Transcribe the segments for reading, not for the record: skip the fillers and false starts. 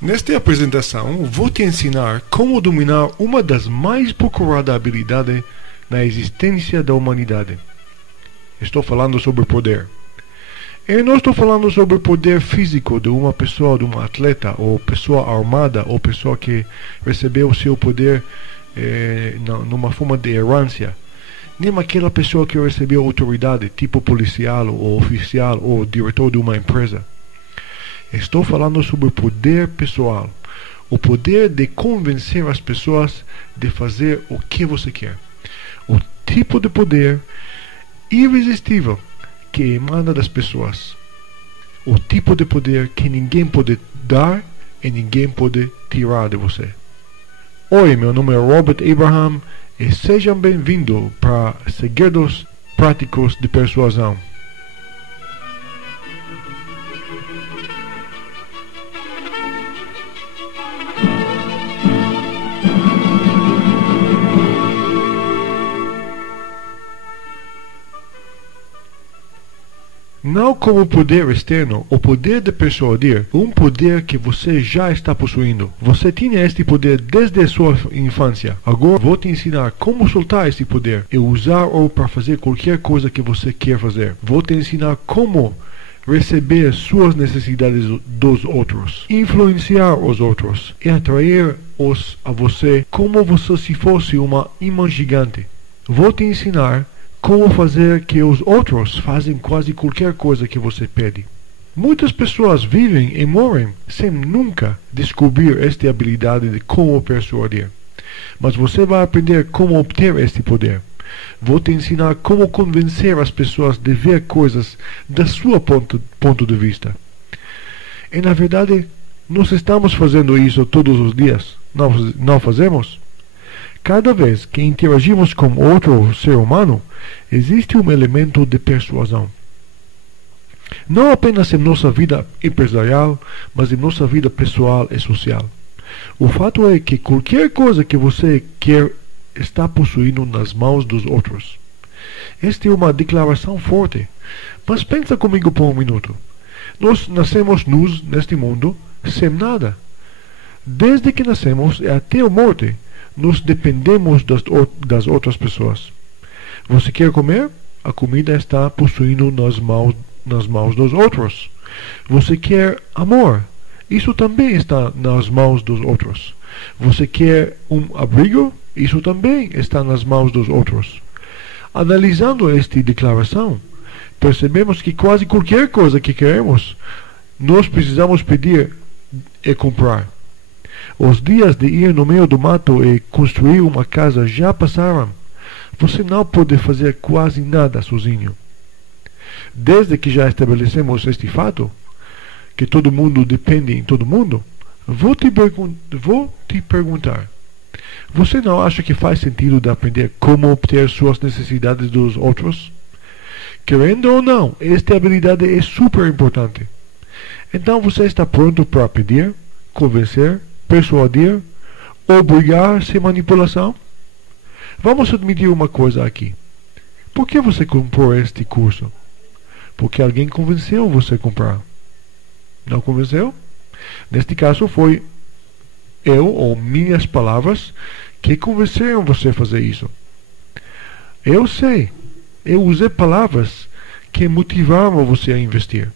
Nesta apresentação, vou te ensinar como dominar uma das mais procuradas habilidades na existência da humanidade. Estou falando sobre poder. Eu não estou falando sobre poder físico de uma pessoa, de um atleta, ou pessoa armada, ou pessoa que recebeu o seu poder numa forma de herança. Nem aquela pessoa que recebeu autoridade, tipo policial, ou oficial, ou diretor de uma empresa. Estou falando sobre o poder pessoal, o poder de convencer as pessoas de fazer o que você quer. O tipo de poder irresistível que emana das pessoas. O tipo de poder que ninguém pode dar e ninguém pode tirar de você. Oi, meu nome é Robert Abraham e sejam bem-vindos para Segredos Práticos de Persuasão. Não como poder externo, o poder de persuadir, um poder que você já está possuindo. Você tinha este poder desde a sua infância. Agora vou te ensinar como soltar este poder e usar-o para fazer qualquer coisa que você quer fazer. Vou te ensinar como receber suas necessidades dos outros, influenciar os outros e atrair-os a você como se fosse uma imã gigante. Vou te ensinar como fazer que os outros fazem quase qualquer coisa que você pede. Muitas pessoas vivem e morrem sem nunca descobrir esta habilidade de como persuadir. Mas você vai aprender como obter este poder. Vou te ensinar como convencer as pessoas de ver coisas da sua ponto de vista. E na verdade, nós estamos fazendo isso todos os dias. Não fazemos? Cada vez que interagimos com outro ser humano, existe um elemento de persuasão. Não apenas em nossa vida empresarial, mas em nossa vida pessoal e social. O fato é que qualquer coisa que você quer está possuindo nas mãos dos outros. Esta é uma declaração forte, mas pensa comigo por um minuto. Nós nascemos nus neste mundo sem nada. Desde que nascemos até a morte, nós dependemos das outras pessoas. Você quer comer? A comida está possuindo nas mãos dos outros. Você quer amor? Isso também está nas mãos dos outros. Você quer um abrigo? Isso também está nas mãos dos outros. Analisando esta declaração, percebemos que quase qualquer coisa que queremos, nós precisamos pedir e comprar. Os dias de ir no meio do mato e construir uma casa já passaram. Você não pode fazer quase nada sozinho. Desde que já estabelecemos este fato, que todo mundo depende em todo mundo, vou te perguntar. Você não acha que faz sentido de aprender como obter suas necessidades dos outros? Querendo ou não, esta habilidade é super importante. Então você está pronto para pedir, convencer, persuadir, obrigar sem manipulação? Vamos admitir uma coisa aqui. Por que você comprou este curso? Porque alguém convenceu você a comprar. Não convenceu? Neste caso foi eu ou minhas palavras que convenceram você a fazer isso. Eu sei. Eu usei palavras que motivavam você a investir.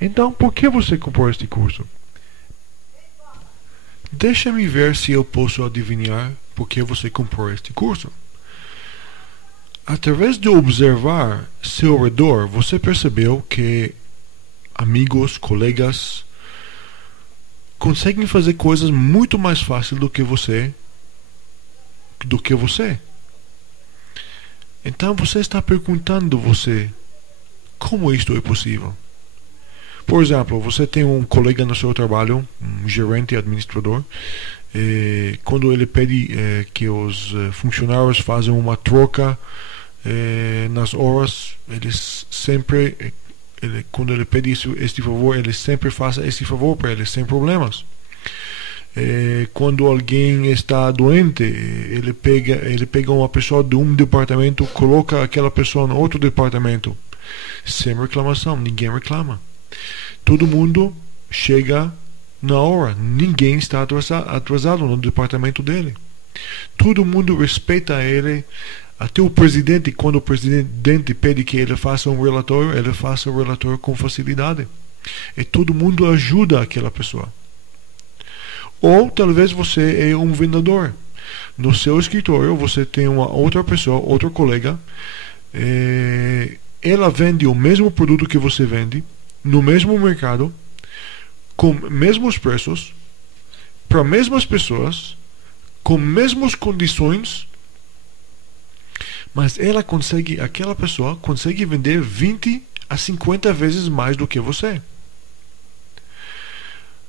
Então, por que você comprou este curso? Deixa-me ver se eu posso adivinhar por que você comprou este curso. Através de observar seu redor, você percebeu que amigos, colegas conseguem fazer coisas muito mais fáceis do que você. Então você está perguntando como isto é possível? Por exemplo, você tem um colega no seu trabalho, um gerente, administrador, quando ele pede que os funcionários façam uma troca nas horas, quando ele pede este favor, ele sempre faz esse favor para ele, sem problemas. Quando alguém está doente, ele pega uma pessoa de um departamento, coloca aquela pessoa no outro departamento, sem reclamação, ninguém reclama. Todo mundo chega na hora, ninguém está atrasado no departamento dele. Todo mundo respeita ele. Até o presidente, quando o presidente pede que ele faça um relatório, ele faz o relatório com facilidade. E todo mundo ajuda aquela pessoa. Ou talvez você é um vendedor. No seu escritório você tem uma outra pessoa, outro colega. Ela vende o mesmo produto que você vende, no mesmo mercado, com mesmos preços, para mesmas pessoas, com mesmas condições. Mas aquela pessoa consegue vender 20 a 50 vezes mais do que você.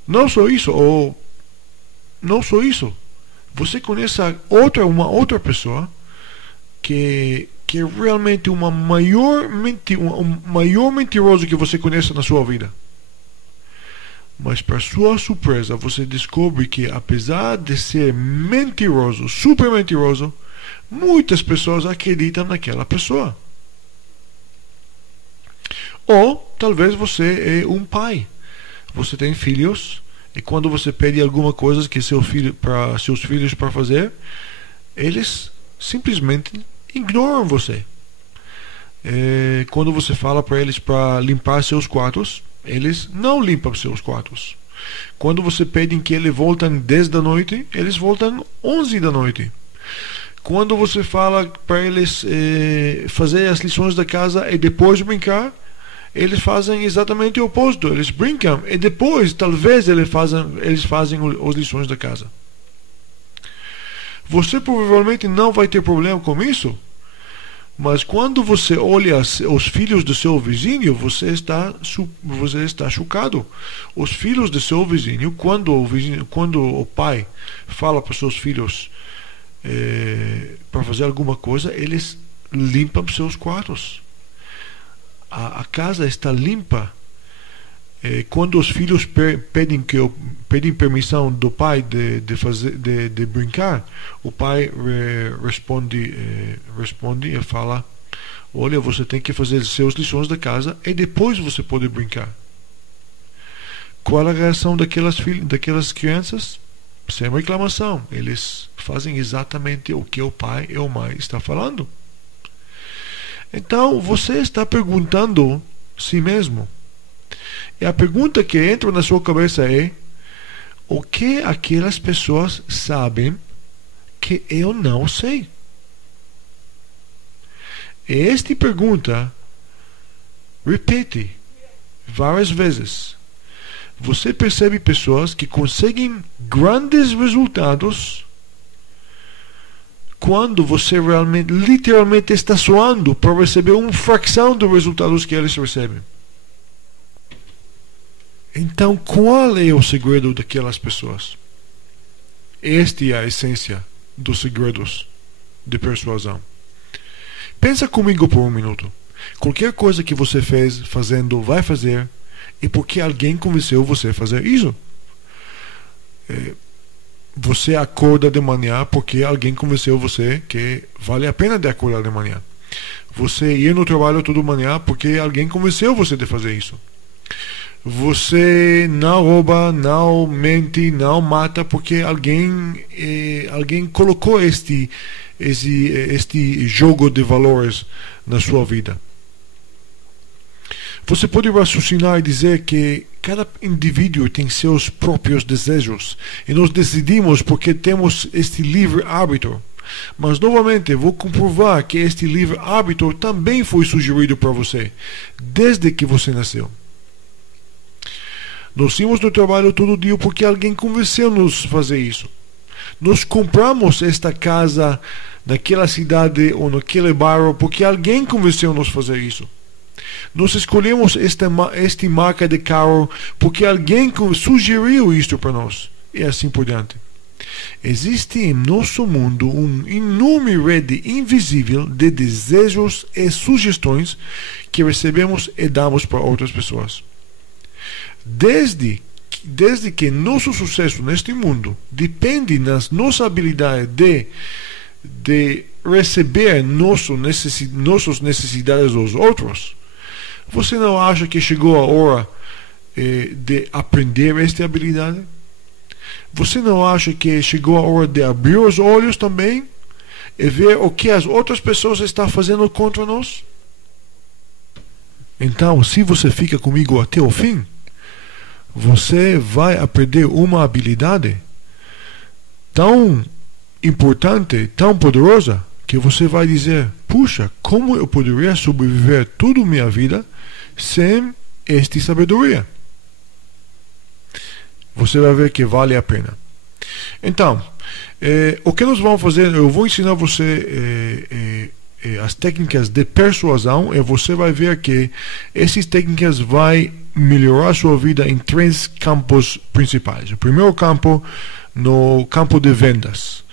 Não só isso, você conhece uma outra pessoa que é realmente um maior mentiroso que você conhece na sua vida. Mas para sua surpresa, você descobre que apesar de ser mentiroso, super mentiroso, muitas pessoas acreditam naquela pessoa. Ou talvez você é um pai. Você tem filhos e quando você pede alguma coisa que para seus filhos para fazer, eles simplesmente ignoram você. Quando você fala para eles para limpar seus quartos, eles não limpam seus quartos. Quando você pede que eles voltem 10 da noite, eles voltam 11 da noite. Quando você fala para eles fazer as lições da casa e depois brincar, eles fazem exatamente o oposto. Eles brincam e depois, talvez, eles fazem as lições da casa. Você provavelmente não vai ter problema com isso, mas quando você olha os filhos do seu vizinho, você está chocado. Os filhos do seu vizinho, quando o pai fala para os seus filhos para fazer alguma coisa, eles limpam seus quartos. A casa está limpa. Quando os filhos pedem permissão do pai de brincar, o pai responde e fala: olha, você tem que fazer suas lições da casa e depois você pode brincar. Qual a reação daquelas crianças? Sem reclamação. Eles fazem exatamente o que o pai e a mãe estão falando. Então você está perguntando a si mesmo. E a pergunta que entra na sua cabeça é: o que aquelas pessoas sabem que eu não sei? E esta pergunta repete várias vezes. Você percebe pessoas que conseguem grandes resultados quando você literalmente está suando para receber uma fração dos resultados que eles recebem. Então, qual é o segredo daquelas pessoas? Esta é a essência dos segredos de persuasão. Pensa comigo por um minuto. Qualquer coisa que você vai fazer, e porque alguém convenceu você a fazer isso. Você acorda de manhã porque alguém convenceu você que vale a pena de acordar de manhã. Você ir no trabalho toda manhã porque alguém convenceu você de fazer isso. Você não rouba, não mente, não mata porque alguém colocou este jogo de valores na sua vida. Você pode raciocinar e dizer que cada indivíduo tem seus próprios desejos e nós decidimos porque temos este livre-arbítrio. Mas novamente vou comprovar que este livre-arbítrio também foi sugerido para você desde que você nasceu. Nós íamos no trabalho todo dia porque alguém convenceu-nos a fazer isso. Nós compramos esta casa naquela cidade ou naquele bairro porque alguém convenceu-nos a fazer isso. Nós escolhemos esta marca de carro porque alguém sugeriu isto para nós. E assim por diante. Existe em nosso mundo uma enorme rede invisível de desejos e sugestões que recebemos e damos para outras pessoas. Desde que nosso sucesso neste mundo depende das nossa habilidade de receber nossas necessidades dos outros, você não acha que chegou a hora de aprender esta habilidade? Você não acha que chegou a hora de abrir os olhos também e ver o que as outras pessoas estão fazendo contra nós? Então, se você fica comigo até o fim, você vai aprender uma habilidade tão importante, tão poderosa, que você vai dizer: puxa, como eu poderia sobreviver toda a minha vida sem esta sabedoria? Você vai ver que vale a pena. Então, o que nós vamos fazer? Eu vou ensinar você as técnicas de persuasão, e você vai ver que essas técnicas vai melhorar a sua vida em 3 campos principais. O primeiro campo, no campo de vendas.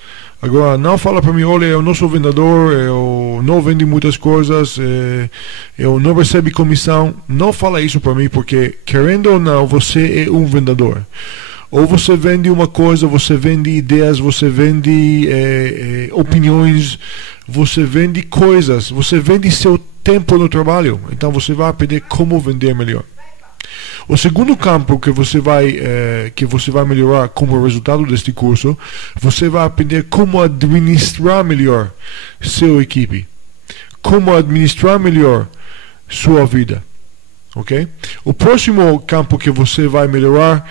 Agora, não fala para mim: olha, eu não sou vendedor, eu não vendo muitas coisas, eu não recebo comissão. Não fala isso para mim, porque, querendo ou não, você é um vendedor. Ou você vende uma coisa, você vende ideias, você vende opiniões, você vende coisas, você vende seu tempo no trabalho. Então você vai aprender como vender melhor. O segundo campo que você vai melhorar como resultado deste curso, você vai aprender como administrar melhor sua equipe, como administrar melhor sua vida, ok? O próximo campo que você vai melhorar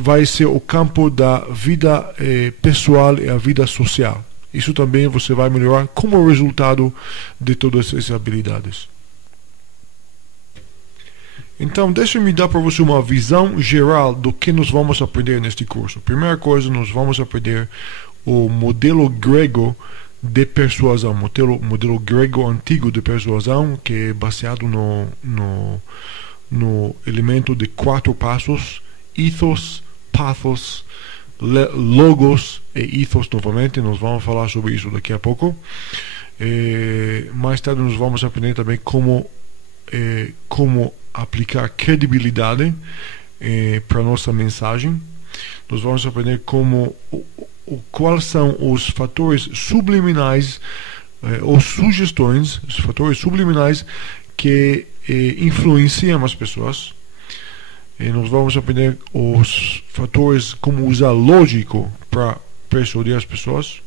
vai ser o campo da vida pessoal e a vida social. Isso também você vai melhorar como resultado de todas essas habilidades. Então, deixa-me dar para você uma visão geral do que nós vamos aprender neste curso. Primeira coisa, nós vamos aprender o modelo grego de persuasão, modelo grego antigo de persuasão, que é baseado no elemento de 4 passos: ethos, pathos, logos e ethos novamente. Nós vamos falar sobre isso daqui a pouco. Mais tarde nós vamos aprender também como aplicar credibilidade para nossa mensagem. Nós vamos aprender quais são os fatores subliminais ou sugestões, os fatores subliminais que influenciam as pessoas. Nós vamos aprender os fatores, como usar lógico para persuadir as pessoas.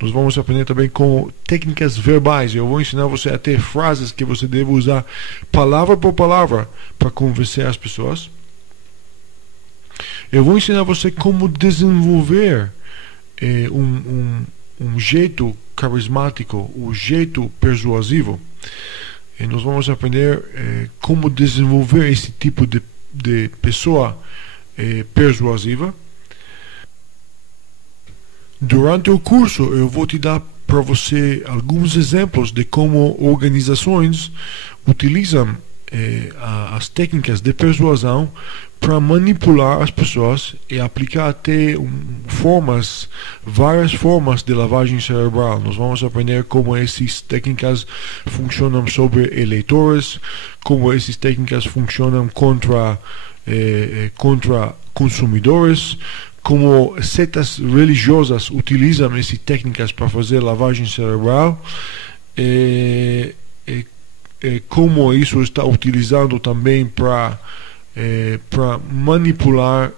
Nós vamos aprender também com técnicas verbais. Eu vou ensinar você a ter frases que você deve usar palavra por palavra para convencer as pessoas. Eu vou ensinar você como desenvolver um jeito carismático, um jeito persuasivo. E nós vamos aprender como desenvolver esse tipo de pessoa persuasiva. Durante o curso eu vou te dar para você alguns exemplos de como organizações utilizam as técnicas de persuasão para manipular as pessoas e aplicar até várias formas de lavagem cerebral. Nós vamos aprender como essas técnicas funcionam sobre eleitores, como essas técnicas funcionam contra consumidores, como setas religiosas utilizam essas técnicas para fazer lavagem cerebral, como isso está utilizado também para manipular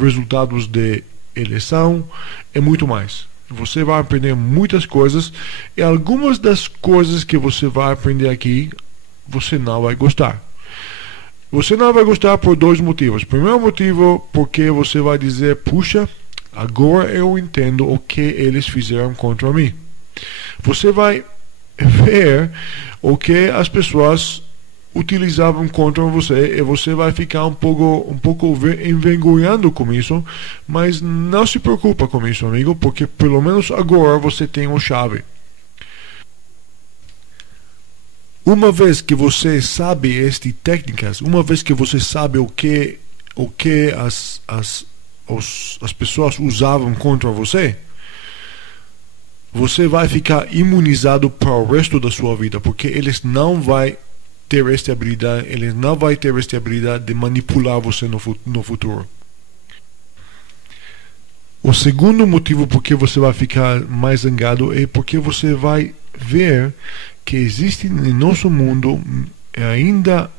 resultados de eleição e muito mais. Você vai aprender muitas coisas, e algumas das coisas que você vai aprender aqui você não vai gostar. Você não vai gostar por 2 motivos. Primeiro motivo, porque você vai dizer: puxa, agora eu entendo o que eles fizeram contra mim. Você vai ver o que as pessoas utilizavam contra você, e você vai ficar um pouco envergonhado com isso, mas não se preocupa com isso, amigo, porque pelo menos agora você tem uma chave. Uma vez que você sabe estas técnicas, uma vez que você sabe o que as pessoas usavam contra você, você vai ficar imunizado para o resto da sua vida, porque eles não vão ter esta habilidade, de manipular você no futuro. O segundo motivo por que você vai ficar mais zangado é porque você vai ver que existe em nosso mundo ainda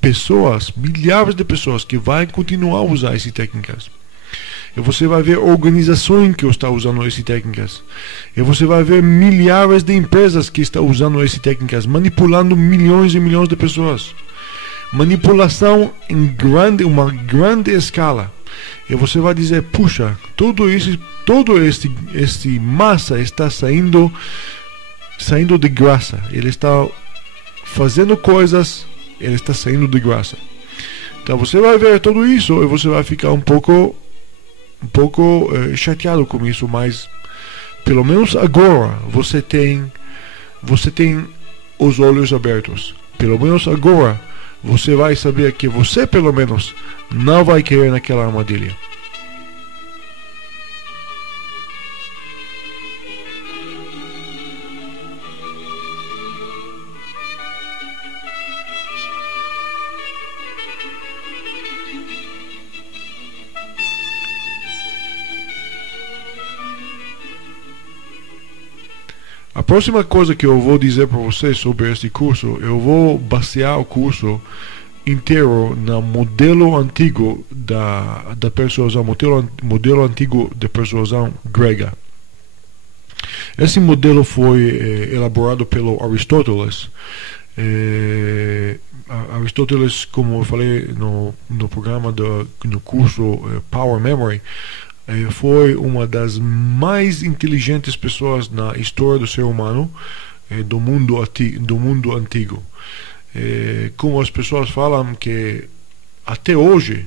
pessoas, milhares de pessoas que vão continuar a usar essas técnicas. E você vai ver organizações que estão usando essas técnicas. E você vai ver milhares de empresas que estão usando essas técnicas, manipulando milhões e milhões de pessoas. Manipulação em uma grande escala. E você vai dizer, puxa, todo este massa está saindo de graça. Ele está fazendo coisas, ele está saindo de graça. Então você vai ver tudo isso e você vai ficar um pouco chateado com isso, mas pelo menos agora você tem os olhos abertos. Pelo menos agora você vai saber que você pelo menos não vai cair naquela armadilha. A próxima coisa que eu vou dizer para vocês sobre este curso, eu vou basear o curso inteiro no modelo antigo da persuasão, modelo antigo de persuasão grega. Esse modelo foi elaborado pelo Aristóteles. Aristóteles, como eu falei no programa no curso Power Memory, foi uma das mais inteligentes pessoas na história do ser humano, do mundo antigo. Como as pessoas falam que até hoje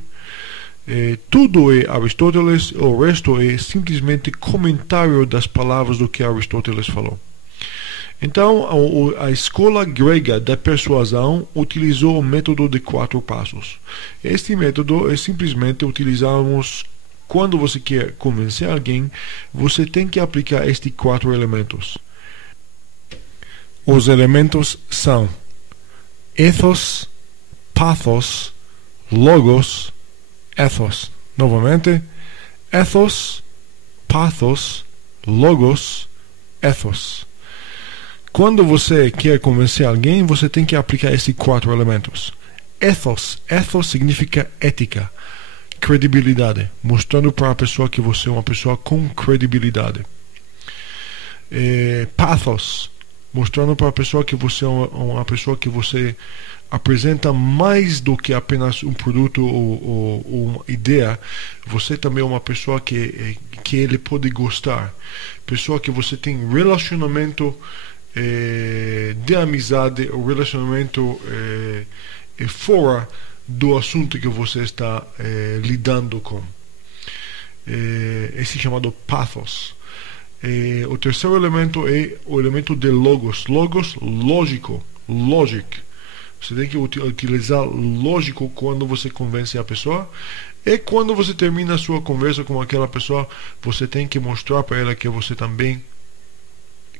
tudo é Aristóteles, o resto é simplesmente comentário das palavras do que Aristóteles falou. Então a escola grega da persuasão utilizou o método de 4 passos. Este método é simplesmente utilizamos quando você quer convencer alguém, você tem que aplicar estes 4 elementos. Os elementos são ethos, pathos, logos, ethos. Novamente, ethos, pathos, logos, ethos. Quando você quer convencer alguém, você tem que aplicar esses 4 elementos. Ethos significa ética, credibilidade, mostrando para a pessoa que você é uma pessoa com credibilidade. Pathos, mostrando para a pessoa que você é uma pessoa que você apresenta mais do que apenas um produto ou uma ideia. Você também é uma pessoa que ele pode gostar, pessoa que você tem relacionamento de amizade, ou relacionamento fora do assunto que você está lidando com. Esse chamado pathos. O terceiro elemento é o elemento de logos. Logos, lógico, logic. Você tem que utilizar lógico quando você convence a pessoa. E quando você termina a sua conversa com aquela pessoa, você tem que mostrar para ela que você também,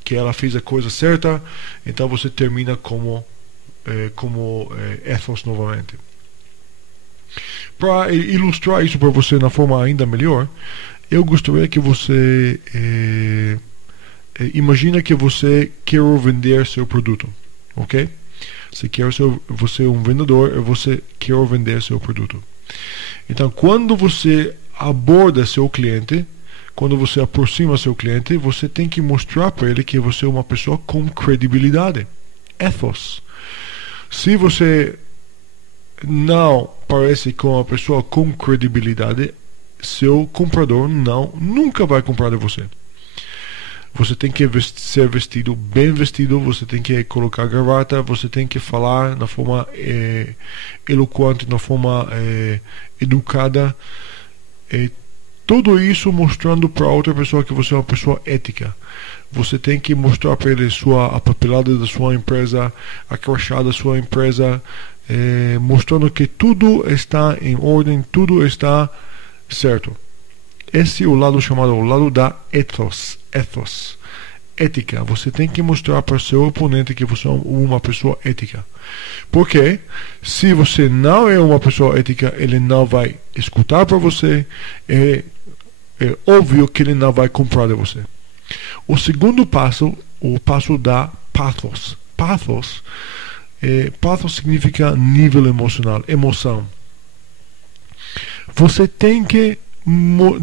que ela fez a coisa certa. Então você termina como ethos novamente. Para ilustrar isso para você na forma ainda melhor, eu gostaria que você imagina que você quer vender seu produto, ok? Você é um vendedor e você quer vender seu produto. Então, quando você aborda seu cliente, quando você aproxima seu cliente, você tem que mostrar para ele que você é uma pessoa com credibilidade, ethos. Se você não parece com uma pessoa com credibilidade, seu comprador nunca vai comprar de você. Você tem que ser vestido bem vestido, você tem que colocar gravata, você tem que falar na forma eloquente, na forma educada. Tudo isso mostrando para outra pessoa que você é uma pessoa ética. Você tem que mostrar para ele a papelada da sua empresa, a crachá da sua empresa, mostrando que tudo está em ordem, tudo está certo. Esse é o lado chamado o lado da ethos, ética. Você tem que mostrar para o seu oponente que você é uma pessoa ética. Porque se você não é uma pessoa ética, ele não vai escutar para você. é óbvio que ele não vai comprar de você. O segundo passo, o passo da pathos. Pathos significa nível emocional, emoção. Você tem que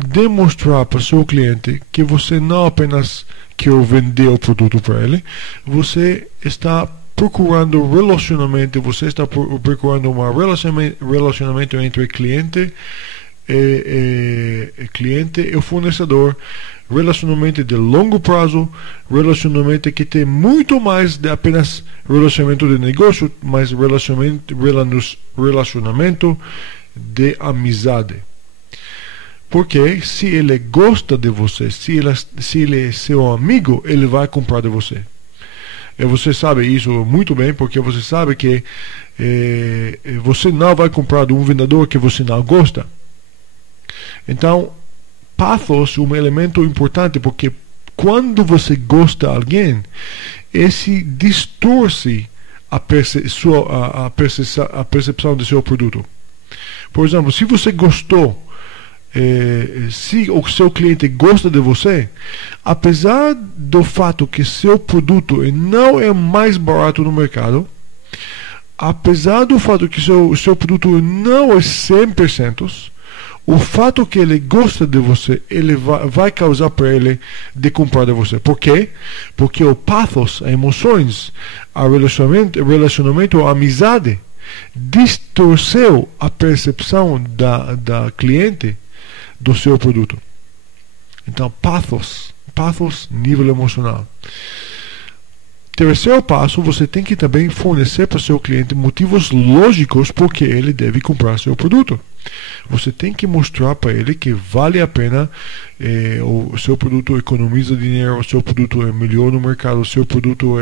demonstrar para o seu cliente que você não apenas quer vender o produto para ele, você está procurando relacionamento, você está procurando um relacionamento entre cliente e o fornecedor, relacionamento de longo prazo, relacionamento que tem muito mais de apenas relacionamento de negócio, mas relacionamento de amizade. Porque se ele gosta de você, se ele é seu amigo, ele vai comprar de você. E você sabe isso muito bem, porque você sabe que você não vai comprar de um vendedor que você não gosta. Então, pathos é um elemento importante, porque quando você gosta de alguém, esse distorce a percepção do seu produto. Por exemplo, se você gostou, se o seu cliente gosta de você, apesar do fato que seu produto não é mais barato no mercado, apesar do fato que seu produto não é 100%, o fato que ele gosta de você, ele vai causar para ele de comprar de você. Por quê? Porque o pathos, as emoções, o relacionamento, a amizade, distorceu a percepção da cliente do seu produto. Então, pathos, nível emocional. Terceiro passo, você tem que também fornecer para o seu cliente motivos lógicos porque ele deve comprar seu produto. Você tem que mostrar para ele que vale a pena, o seu produto economiza dinheiro, o seu produto é melhor no mercado, o seu produto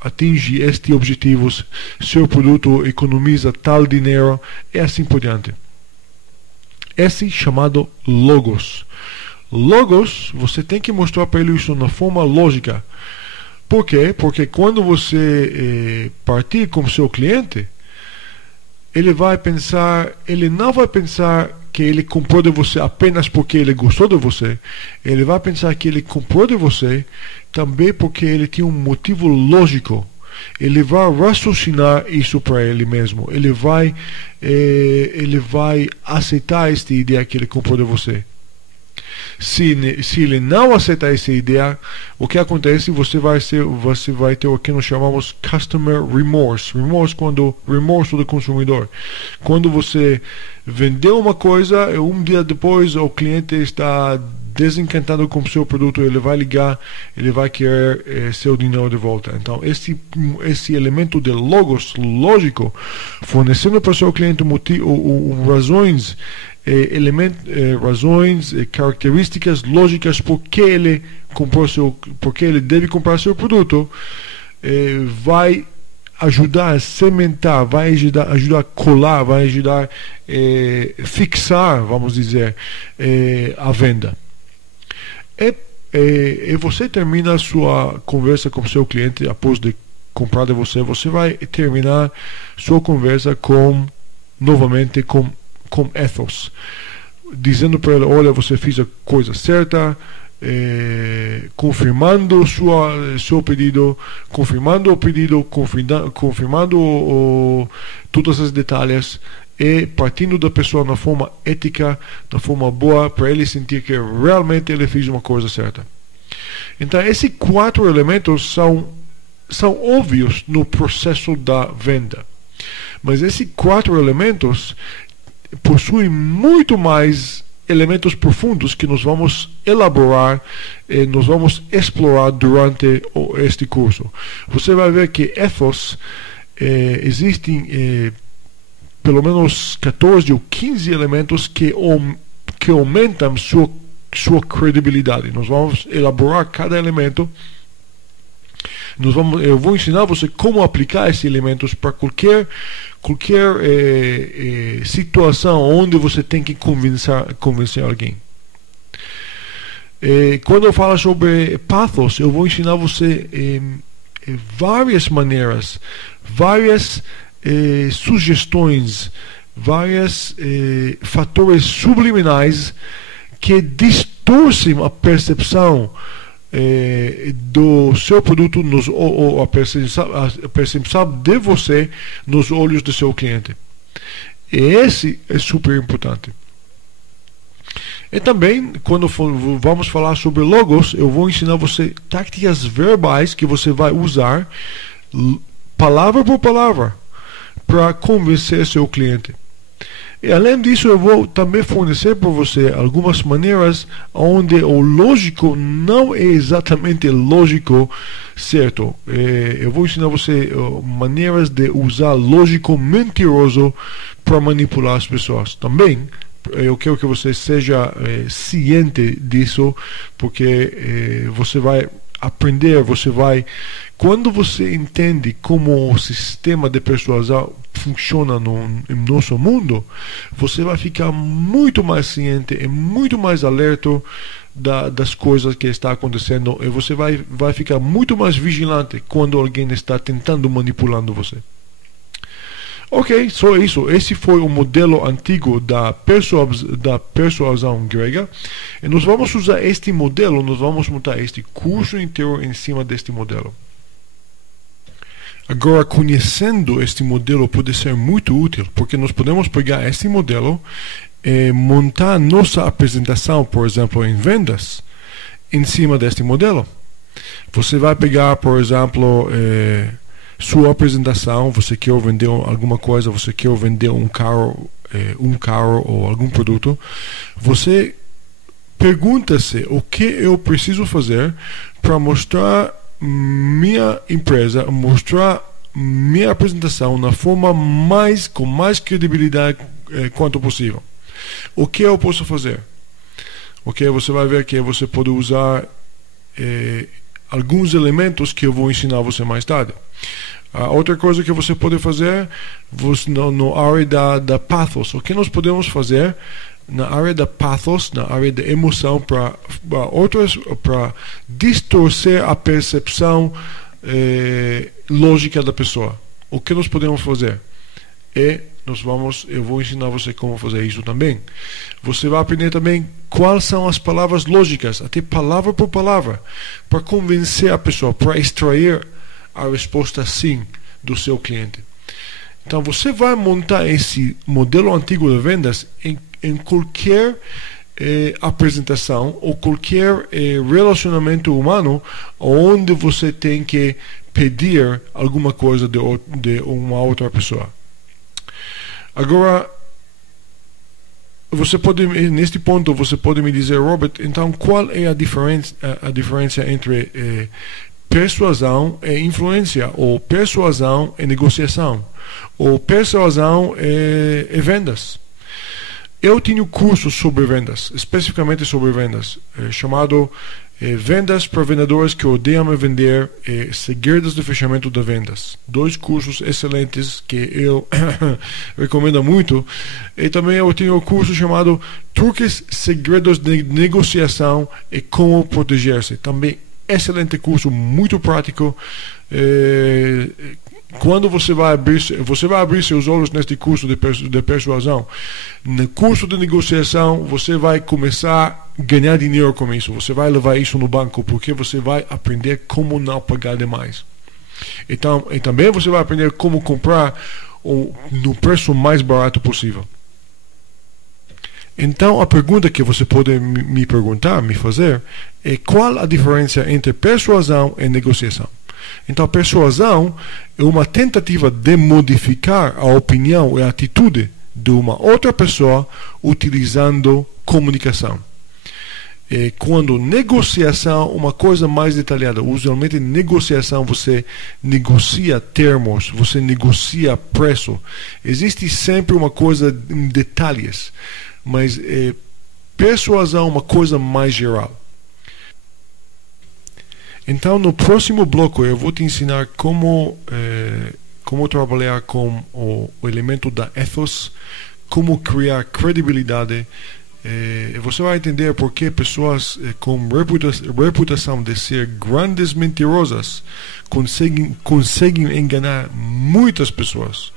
atinge estes objetivos, seu produto economiza tal dinheiro, e assim por diante. Esse chamado logos. Logos, você tem que mostrar para ele isso na forma lógica. Por quê? Porque quando você partir com o seu cliente, ele não vai pensar que ele comprou de você apenas porque ele gostou de você. Ele vai pensar que ele comprou de você também porque ele tem um motivo lógico. Ele vai raciocinar isso para ele mesmo. Ele vai aceitar esta ideia que ele comprou de você. Se ele não aceitar essa ideia, o que acontece? Você vai ter o que nós chamamos customer remorse. Remorso do consumidor. Quando você vendeu uma coisa e um dia depois o cliente está desencantado com o seu produto, ele vai ligar, ele vai querer seu dinheiro de volta. Então, esse elemento de logos, lógico, fornecendo para o seu cliente razões, características lógicas porque ele deve comprar seu produto, vai ajudar a cimentar, vai ajudar a colar, vai ajudar a fixar, vamos dizer, a venda. E você termina a sua conversa com seu cliente após de comprar de você. Você vai terminar sua conversa novamente com ethos, dizendo para ele: olha, você fez a coisa certa, confirmando seu pedido, confirmando o pedido, confirmando todos os detalhes, e partindo da pessoa na forma ética, na forma boa, para ele sentir que realmente ele fez uma coisa certa. Então, esses 4 elementos são óbvios no processo da venda, mas esses 4 elementos possuem muito mais elementos profundos que nós vamos elaborar e nós vamos explorar durante este curso. Você vai ver que ethos existem pelo menos 14 ou 15 elementos que aumentam sua credibilidade. Nós vamos elaborar cada elemento. Eu vou ensinar você como aplicar esses elementos para qualquer situação onde você tem que convencer alguém. Quando eu falo sobre pathos, eu vou ensinar você várias maneiras, várias sugestões, vários fatores subliminais que distorcem a percepção do seu produto ou a percepção de você nos olhos do seu cliente. E esse é super importante. E também, quando vamos falar sobre logos, eu vou ensinar você táticas verbais que você vai usar palavra por palavra para convencer seu cliente. E além disso, eu vou também fornecer para você algumas maneiras onde o lógico não é exatamente lógico certo. Eu vou ensinar você maneiras de usar lógico mentiroso para manipular as pessoas. Também eu quero que você seja ciente disso, porque você vai aprender, quando você entende como o sistema de persuasão funciona no nosso mundo, você vai ficar muito mais ciente e muito mais alerta das coisas que está acontecendo, e você vai ficar muito mais vigilante quando alguém está tentando manipulando você. Ok, só isso. Esse foi o modelo antigo da persuasão grega. E nós vamos usar este modelo, nós vamos montar este curso inteiro em cima deste modelo. Agora, conhecendo este modelo pode ser muito útil, porque nós podemos pegar este modelo e montar nossa apresentação, por exemplo, em vendas, em cima deste modelo. Você vai pegar, por exemplo, sua apresentação, você quer vender alguma coisa, você quer vender um carro ou algum produto, você pergunta-se o que eu preciso fazer para mostrar minha empresa, mostrar minha apresentação na forma com mais credibilidade quanto possível. O que eu posso fazer? Ok, você vai ver que você pode usar alguns elementos que eu vou ensinar você mais tarde. Outra coisa que você pode fazer na área da pathos, o que nós podemos fazer na área da pathos, na área da emoção, para distorcer a percepção lógica da pessoa. O que nós podemos fazer? Eu vou ensinar você como fazer isso também. Você vai aprender também quais são as palavras lógicas, até palavra por palavra, para convencer a pessoa, para extrair a resposta sim do seu cliente. Então você vai montar esse modelo antigo de vendas em qualquer apresentação ou qualquer relacionamento humano onde você tem que pedir alguma coisa de uma outra pessoa. Agora, neste ponto você pode me dizer, Robert, então qual é a diferença entre persuasão e influência, ou persuasão e negociação, ou persuasão e vendas? Eu tenho cursos sobre vendas, especificamente sobre vendas, chamado Vendas para Vendedores que Odeiam Vender e Segredos de Fechamento de Vendas. 2 cursos excelentes que eu recomendo muito. E também eu tenho um curso chamado Truques, Segredos de Negociação e Como Proteger-se. Também excelente curso, muito prático. Quando você vai abrir seus olhos neste curso de persuasão. No curso de negociação, você vai começar a ganhar dinheiro com isso. Você vai levar isso no banco, porque você vai aprender como não pagar demais. Então, e também você vai aprender como comprar no preço mais barato possível. Então, a pergunta que você pode me fazer, é qual a diferença entre persuasão e negociação? Então, persuasão é uma tentativa de modificar a opinião e a atitude de uma outra pessoa utilizando comunicação. Quando negociação, uma coisa mais detalhada, usualmente negociação você negocia termos, você negocia preço. Existe sempre uma coisa em detalhes, mas persuasão é uma coisa mais geral. Então, no próximo bloco eu vou te ensinar como trabalhar com o elemento da ethos, como criar credibilidade. Você vai entender por que pessoas com reputação de ser grandes mentirosas conseguem enganar muitas pessoas.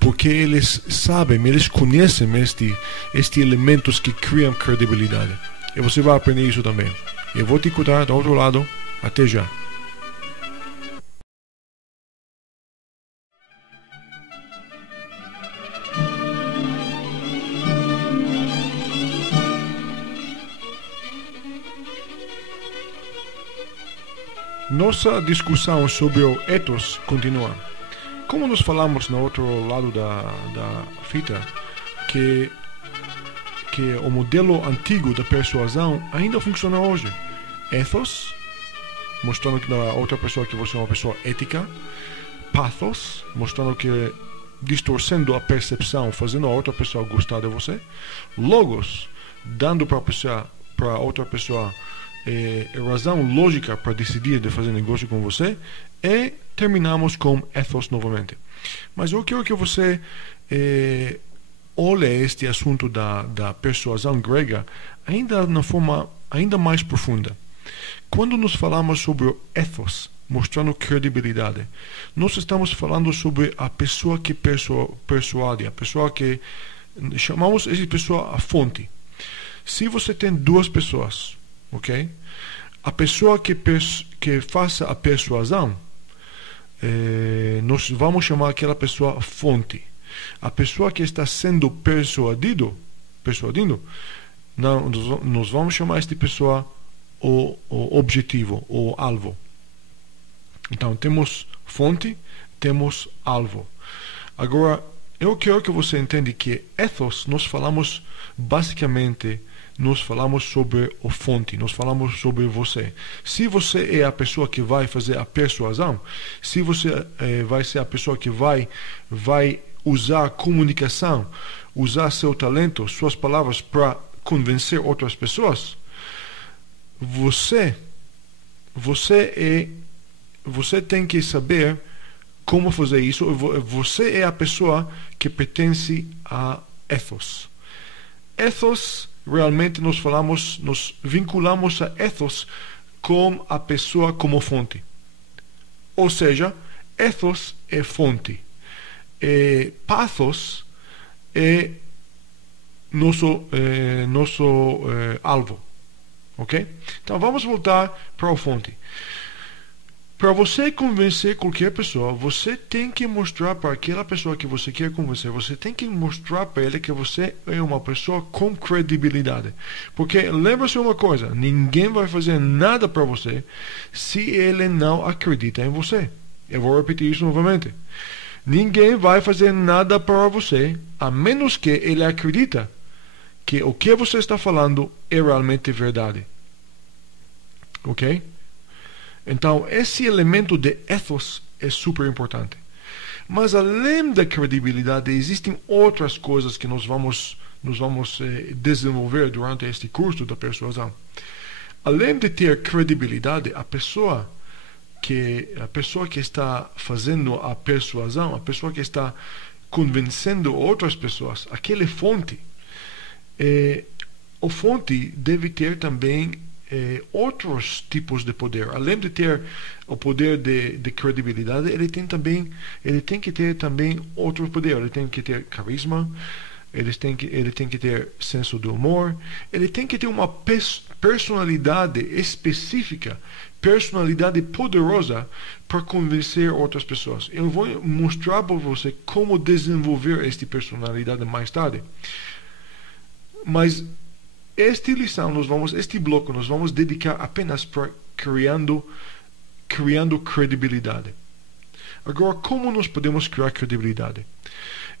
porque eles sabem, eles conhecem estes elementos que criam credibilidade. E você vai aprender isso também. Eu vou te encontrar do outro lado. Até já. Nossa discussão sobre o ethos continua. Como nós falamos no outro lado da fita, que o modelo antigo da persuasão ainda funciona hoje. Ethos, mostrando que a outra pessoa que você é uma pessoa ética. Pathos, mostrando que distorcendo a percepção, fazendo a outra pessoa gostar de você. Logos, dando para a outra pessoa razão lógica para decidir de fazer negócio com você. E terminamos com ethos novamente. Mas eu quero que você olhe este assunto da persuasão grega ainda na forma ainda mais profunda. Quando nós falamos sobre o ethos, mostrando credibilidade, nós estamos falando sobre a pessoa que persuade, a pessoa que chamamos essa pessoa a fonte. Se você tem duas pessoas, ok? A pessoa que faça a persuasão, nós vamos chamar aquela pessoa fonte. A pessoa que está sendo persuadindo, nós vamos chamar esta pessoa o objetivo, o alvo. Então, temos fonte, temos alvo. Agora, eu quero que você entenda que ethos, nós falamos sobre a fonte, nós falamos sobre você. Se você é a pessoa que vai fazer a persuasão, se você vai ser a pessoa que vai usar a comunicação, usar seu talento, suas palavras para convencer outras pessoas, você tem que saber como fazer isso. Você é a pessoa que pertence a ethos. Ethos, realmente nós vinculamos a ethos com a pessoa como fonte. Ou seja, ethos é fonte. Pathos é nosso alvo. Ok? Então vamos voltar para a fonte. Para você convencer qualquer pessoa, você tem que mostrar para aquela pessoa que você quer convencer, você tem que mostrar para ela que você é uma pessoa com credibilidade. Porque lembra-se uma coisa, ninguém vai fazer nada para você se ele não acredita em você. Eu vou repetir isso novamente. Ninguém vai fazer nada para você a menos que ele acredita que o que você está falando é realmente verdade. Ok? Então, esse elemento de ethos é super importante. Mas além da credibilidade, existem outras coisas que nós vamos desenvolver durante este curso da persuasão. Além de ter credibilidade, a pessoa que está fazendo a persuasão, a pessoa que está convencendo outras pessoas, aquela fonte, o fonte deve ter também outros tipos de poder. Além de ter o poder de credibilidade, ele tem que ter também outro poder. Ele tem que ter carisma, ele tem que ter senso de humor, ele tem que ter uma personalidade específica, personalidade poderosa para convencer outras pessoas. Eu vou mostrar para você como desenvolver esta personalidade mais tarde. Mas este bloco nós vamos dedicar apenas para criando credibilidade. Agora, como nós podemos criar credibilidade?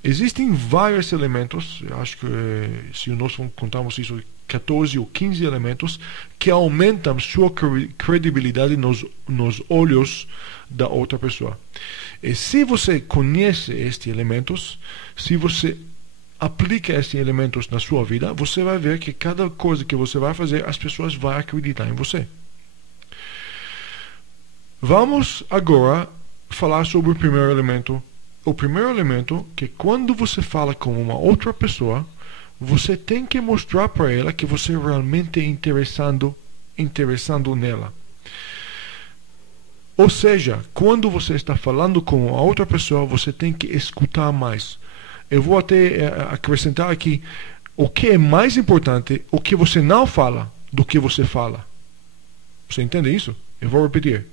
Existem vários elementos, eu acho que se nós contamos isso, 14 ou 15 elementos que aumentam sua credibilidade nos olhos da outra pessoa. E se você conhece estes elementos, se você aplica esses elementos na sua vida, você vai ver que cada coisa que você vai fazer, as pessoas vão acreditar em você. Vamos agora falar sobre o primeiro elemento. O primeiro elemento que quando você fala com uma outra pessoa, você tem que mostrar para ela que você realmente é interessado nela. Ou seja, quando você está falando com a outra pessoa, você tem que escutar mais. Eu vou até acrescentar aqui o que é mais importante, o que você não fala, do que você fala. Você entende isso? Eu vou repetir.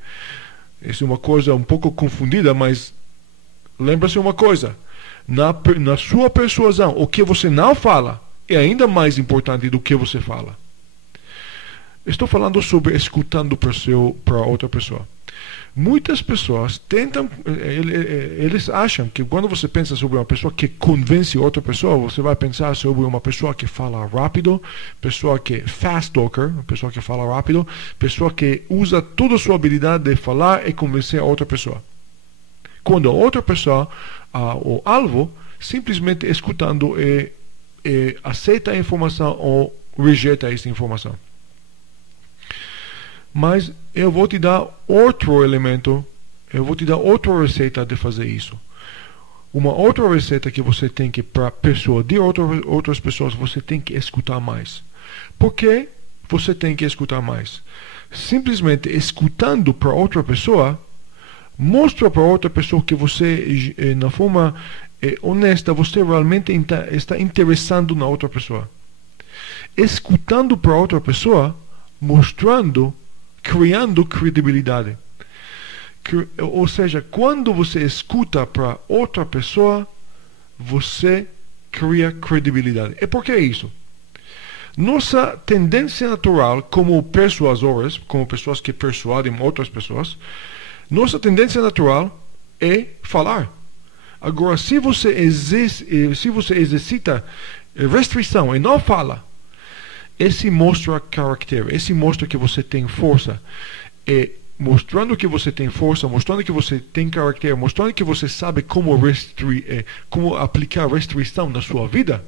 Isso é uma coisa um pouco confundida, mas lembra-se uma coisa. Na sua persuasão, o que você não fala é ainda mais importante do que você fala. Estou falando sobre escutando para outra pessoa. Muitas pessoas tentam, eles acham que quando você pensa sobre uma pessoa que convence outra pessoa, você vai pensar sobre uma pessoa que fala rápido, pessoa que é fast talker, pessoa que fala rápido, pessoa que usa toda a sua habilidade de falar e convencer a outra pessoa. Quando a outra pessoa, o alvo, simplesmente escutando e aceita a informação ou rejeita essa informação. Mas eu vou te dar outro elemento, eu vou te dar outra receita de fazer isso. Uma outra receita que você tem que, para persuadir outras pessoas, você tem que escutar mais. Por que você tem que escutar mais? Simplesmente escutando para outra pessoa, mostra para outra pessoa que você, na forma honesta, você realmente está interessado na outra pessoa. Escutando para outra pessoa, mostrando, criando credibilidade. Ou seja, quando você escuta para outra pessoa, você cria credibilidade. E por que isso? Nossa tendência natural como persuasores, como pessoas que persuadem outras pessoas, nossa tendência natural é falar. Agora, se você exercita restrição e não fala, esse mostra caráter, esse mostra que você tem força. E mostrando que você tem força, mostrando que você tem caráter, mostrando que você sabe como aplicar restrição na sua vida,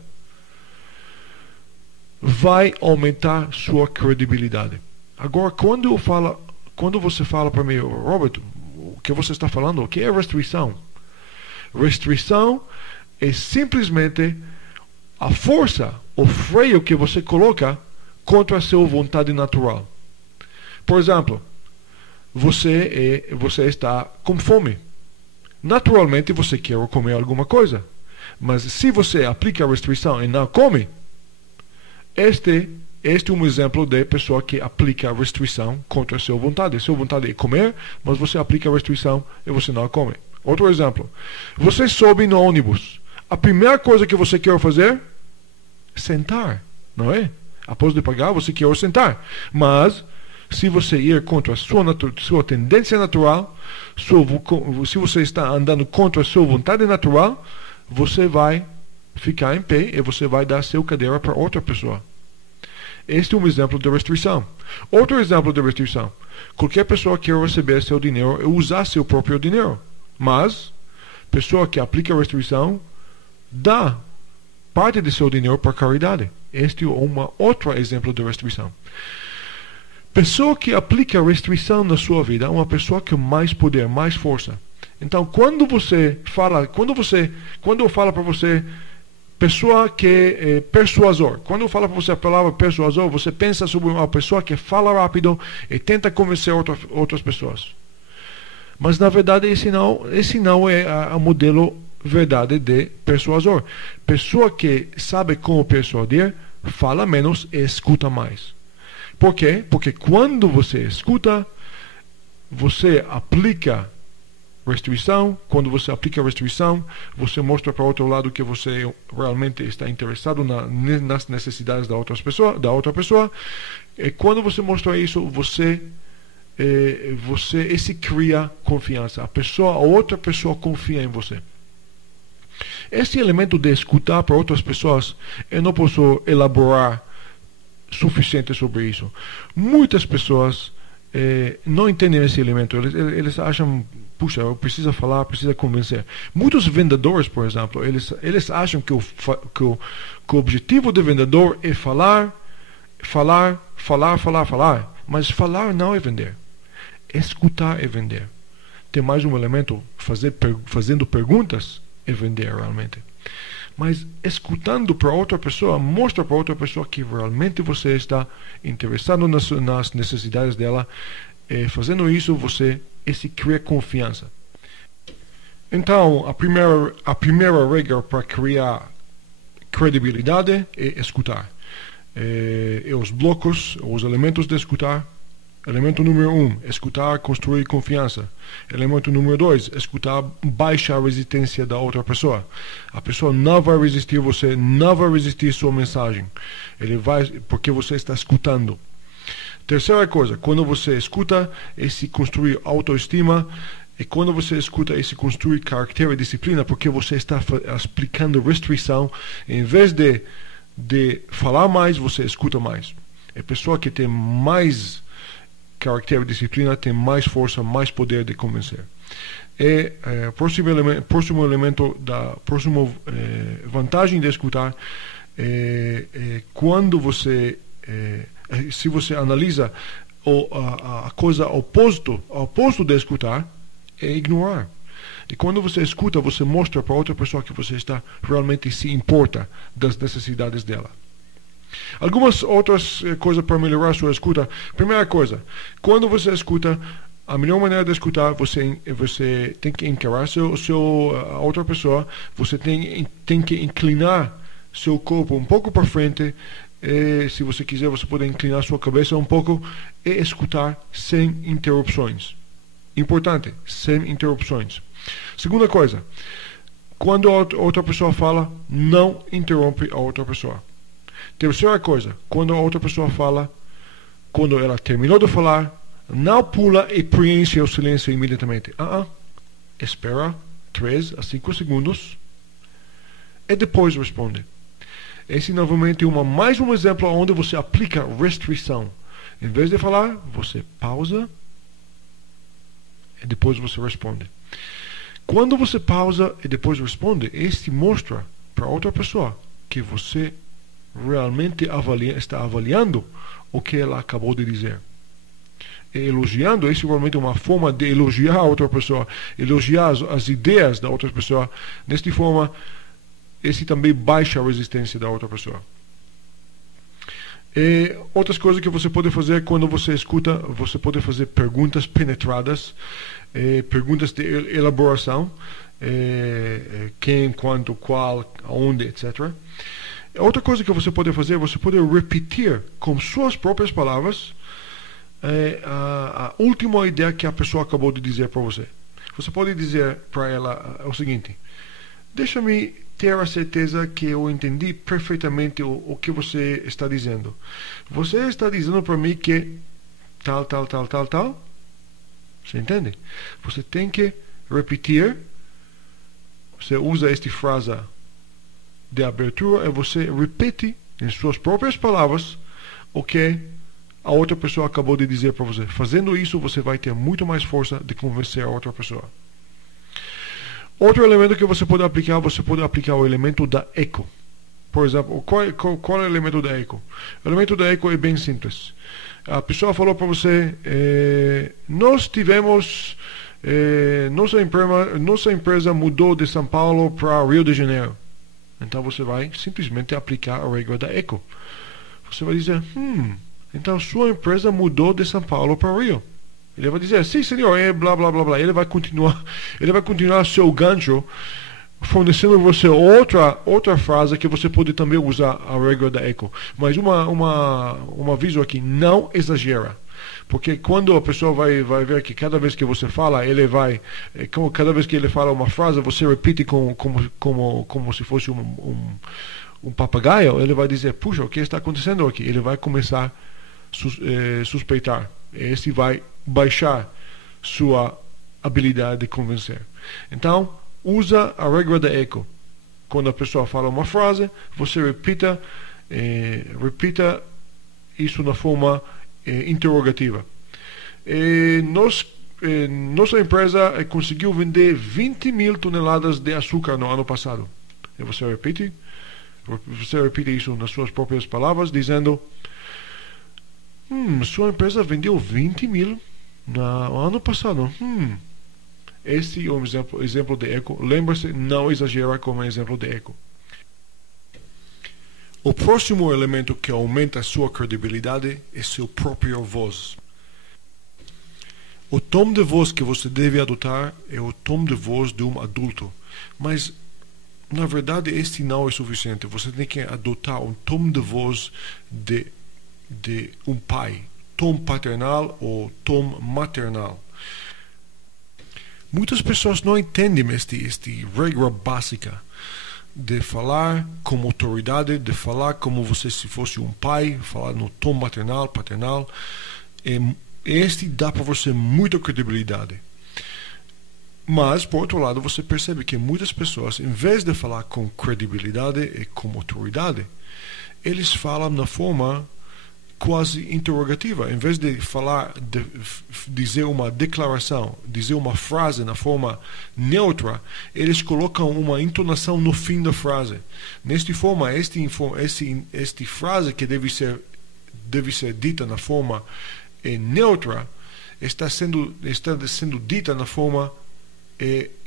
vai aumentar sua credibilidade. Agora, quando você fala para mim, Robert, o que você está falando? O que é restrição? Restrição é simplesmente a força, o freio que você coloca contra a sua vontade natural. Por exemplo, você está com fome. Naturalmente você quer comer alguma coisa. Mas se você aplica a restrição e não come, este é um exemplo de pessoa que aplica a restrição contra a sua vontade. A sua vontade é comer, mas você aplica a restrição e você não come. Outro exemplo. Você sobe no ônibus. A primeira coisa que você quer fazer? Sentar, não é? Após de pagar, você quer sentar. Mas, se você ir contra a sua tendência natural, se você está andando contra a sua vontade natural, você vai ficar em pé e você vai dar sua cadeira para outra pessoa. Este é um exemplo de restrição. Outro exemplo de restrição. Qualquer pessoa quer receber seu dinheiro e usar seu próprio dinheiro. Mas, pessoa que aplica restrição, dá parte de seu dinheiro para caridade. Este é um outro exemplo de restrição. Pessoa que aplica restrição na sua vida é uma pessoa com mais poder, mais força. Então, quando eu falo para você, pessoa que é persuasor, quando eu falo para você a palavra persuasor, você pensa sobre uma pessoa que fala rápido e tenta convencer outras pessoas. Mas, na verdade, esse não é o modelo verdade de persuasor. Pessoa que sabe como persuadir, fala menos e escuta mais. Por quê? Porque quando você escuta, você aplica restrição. Quando você aplica restrição, você mostra para o outro lado que você realmente está interessado nas necessidades da outra pessoa. E quando você mostra isso, esse cria confiança. A outra pessoa confia em você. Esse elemento de escutar para outras pessoas, eu não posso elaborar suficiente sobre isso. Muitas pessoas não entendem esse elemento. Eles acham, puxa, eu preciso falar, preciso convencer. Muitos vendedores, por exemplo, eles acham que o objetivo do vendedor é falar. Mas falar não é vender. Escutar é vender. Tem mais um elemento, fazendo perguntas é vender realmente. Mas escutando para outra pessoa, mostra para outra pessoa que realmente você está interessado nas necessidades dela. Fazendo isso, esse cria confiança. Então, a primeira regra para criar credibilidade é escutar. E os blocos, os elementos de escutar. Elemento número 1, escutar, construir confiança. Elemento número 2, escutar, baixa a resistência da outra pessoa. A pessoa não vai resistir você, não vai resistir sua mensagem. Ele vai, porque você está escutando. Terceira coisa, quando você escuta, é se construir autoestima. E quando você escuta, é se construir caráter e disciplina, porque você está aplicando restrição. Em vez de falar mais, você escuta mais. A pessoa que tem mais caráter e disciplina tem mais força, mais poder de convencer. E próxima vantagem de escutar quando você se você analisa a coisa oposto de escutar é ignorar. E quando você escuta, você mostra para outra pessoa que você está realmente se importa das necessidades dela. Algumas outras coisas para melhorar a sua escuta. Primeira coisa, quando você escuta, a melhor maneira de escutar, você tem que encarar a outra pessoa, você tem que inclinar seu corpo um pouco para frente, e, se você quiser, você pode inclinar sua cabeça um pouco e escutar sem interrupções. Importante, sem interrupções. Segunda coisa, quando a outra pessoa fala, não interrompe a outra pessoa. Terceira coisa, quando a outra pessoa fala, quando ela terminou de falar, não pula e preenche o silêncio imediatamente. Espera 3 a 5 segundos e depois responde. Esse novamente é mais um exemplo onde você aplica restrição. Em vez de falar, você pausa e depois você responde. Quando você pausa e depois responde, este mostra para outra pessoa que você realmente está avaliando o que ela acabou de dizer. E elogiando, isso realmente é uma forma de elogiar a outra pessoa, elogiar as ideias da outra pessoa. Desta forma, esse também baixa a resistência da outra pessoa. E outras coisas que você pode fazer quando você escuta, você pode fazer perguntas penetradas, perguntas de elaboração, quem, quanto, qual, aonde, etc. Outra coisa que você pode fazer, você pode repetir com suas próprias palavras a última ideia que a pessoa acabou de dizer para você. Você pode dizer para ela o seguinte: deixa-me ter a certeza que eu entendi perfeitamente o que você está dizendo. Você está dizendo para mim que tal. Você entende? Você tem que repetir. Você usa esta frase de abertura e você repete em suas próprias palavras o que a outra pessoa acabou de dizer para você. Fazendo isso, você vai ter muito mais força de convencer a outra pessoa. Outro elemento que você pode aplicar o elemento da eco. Por exemplo, qual é o elemento da eco? O elemento da eco é bem simples. A pessoa falou para você, nós tivemos, nossa empresa mudou de São Paulo para Rio de Janeiro. Então você vai simplesmente aplicar a regra da eco. Você vai dizer, então sua empresa mudou de São Paulo para Rio. Ele vai dizer, sim senhor, blá blá blá blá. Ele vai continuar seu gancho, fornecendo você outra frase que você pode também usar a regra da eco. Mas um aviso aqui, não exagera. Porque quando a pessoa vai ver que cada vez que você fala, cada vez que ele fala uma frase, você repite como se fosse um papagaio, ele vai dizer, puxa, o que está acontecendo aqui? Ele vai começar a suspeitar. Esse vai baixar sua habilidade de convencer. Então, usa a regra da eco. Quando a pessoa fala uma frase, você repita isso na forma interrogativa. Nossa empresa conseguiu vender 20 mil toneladas de açúcar no ano passado. E você repite isso nas suas próprias palavras, dizendo, sua empresa vendeu 20 mil no ano passado. Esse é um exemplo de eco. Lembra-se, não exagera como exemplo de eco. O próximo elemento que aumenta sua credibilidade é sua própria voz. O tom de voz que você deve adotar é o tom de voz de um adulto, mas na verdade este não é suficiente. Você tem que adotar um tom de voz de um pai, tom paternal ou tom maternal. Muitas pessoas não entendem esta regra básica de falar como autoridade, de falar como você se fosse um pai, falar no tom maternal, paternal. Este dá para você muita credibilidade. Mas, por outro lado, você percebe que muitas pessoas, em vez de falar com credibilidade e com autoridade, eles falam na forma quase interrogativa. Em vez de falar, dizer uma declaração, dizer uma frase na forma neutra, eles colocam uma entonação no fim da frase. Nesta forma, esta frase que deve ser dita na forma neutra está sendo dita na forma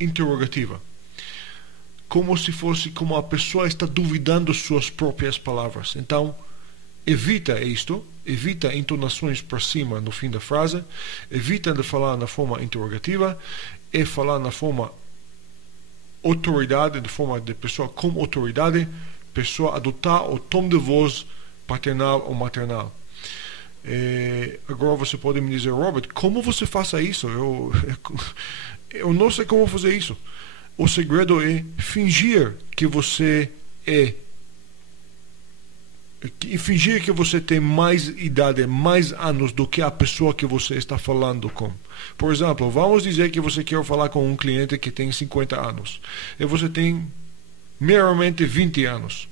interrogativa, como se fosse como a pessoa está duvidando suas próprias palavras. Então evita isto, evita entonações para cima no fim da frase, evita de falar na forma interrogativa e falar na forma autoridade, de forma de pessoa com autoridade, pessoa adotar o tom de voz paternal ou maternal. Agora você pode me dizer, Robert, como você faça isso? Eu não sei como fazer isso. O segredo é fingir que você fingir que você tem mais idade, mais anos do que a pessoa que você está falando com. Por exemplo, vamos dizer que você quer falar com um cliente que tem 50 anos e você tem meramente 20 anos.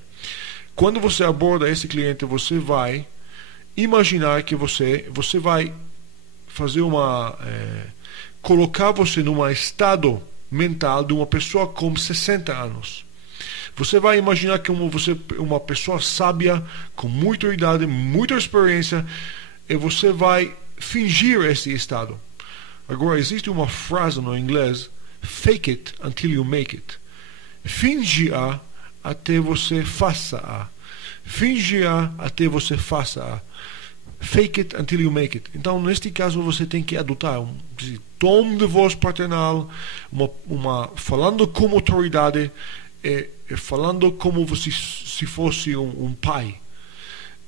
Quando você aborda esse cliente, você vai imaginar que você vai fazer colocar você num estado mental de uma pessoa com 60 anos. Você vai imaginar que você é uma pessoa sábia, com muita idade, muita experiência, e você vai fingir esse estado. Agora, existe uma frase no inglês, fake it until you make it. Finge-a até você faça-a. Finge-a até você faça-a. Fake it until you make it. Então, neste caso, você tem que adotar um tom de voz paternal, falando como autoridade, falando como se fosse um pai.